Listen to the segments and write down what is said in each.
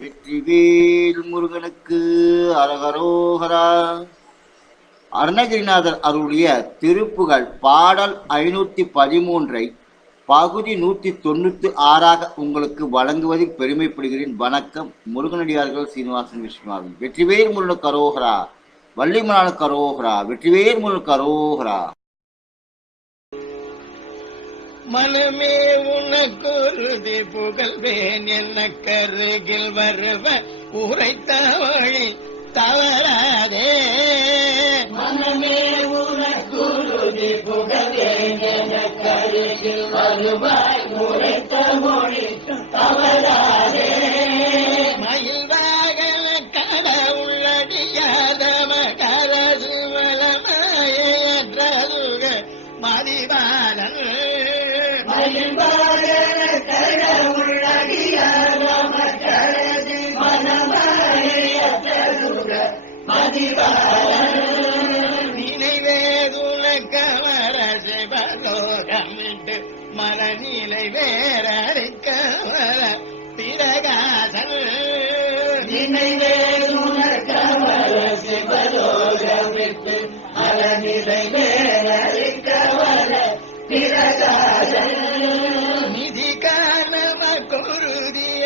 வெற்றிவேல் முருகனுக்கு அரகரோகரா. அருணகிரிநாதர் அருளிய திருப்புகள் பாடல் ஐநூத்தி பதிமூன்றை பகுதி நூத்தி தொண்ணூத்தி ஆறாக உங்களுக்கு வழங்குவதில் பெருமைப்படுகிறேன். வணக்கம். முருகனடியார்கள் சீனிவாசன் விஸ்வநாதன். வெற்றிவேல் முருகனுக்கு அரோகரா. வள்ளிமலானுக்கு அரோகரா. வெற்றிவேல் முருகனுக்கு அரோகரா. மனமே உனக்குருதி புகழ்வேன் என்ன கருகில் வருவ உரைத்த வழி தவறாதே. மனமே உனக்குருதி புகழ்வேன் என கருகில் வருவாய் உரைத்த மொழி தவறாதே மயில் வாகன கவர சிவலோகமிட்டு மரநிலை வேறரை கவர சிவலோகமிட்டு மரநிலை வேறரை கவர காரணம குருதிய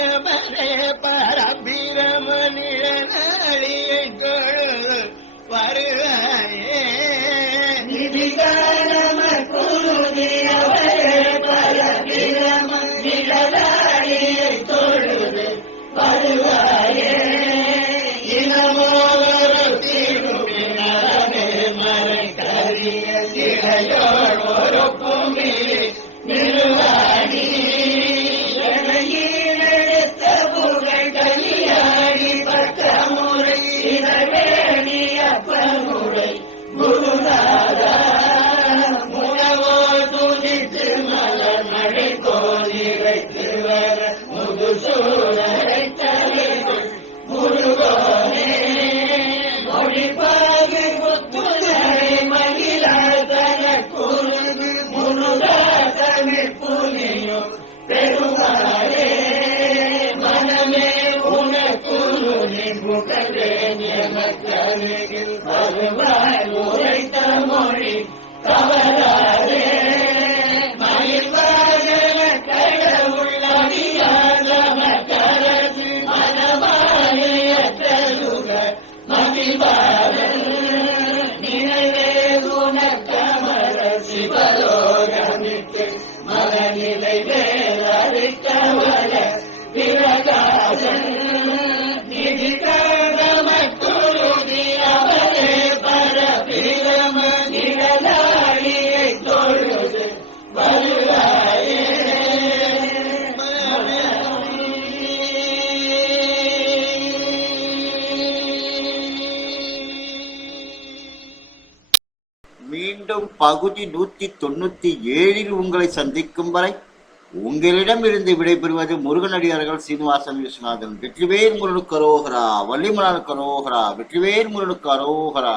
புகழேன் எமக்கருகில் வருவாய் உரைத்த மொழி தவறாதே மயில் வாகன கடவுள் அடியாத மக்கரது மனமாயற்றலுக நினைவே குணக்கமர சிவலோகமிட்டு மகநிலை மீண்டும் பகுதி நூத்தி தொண்ணூத்தி ஏழில் உங்களை சந்திக்கும் வரை உங்களிடம் இருந்து விடைபெறுவது முருகனடியார்கள் சீனிவாசன் விஸ்வநாதன். வெற்றிவேல் முருகனுக்கு அரோகரா வள்ளிமலனுக்கு அரோகரா வெற்றிவேல் முருகனுக்கு அரோகரா.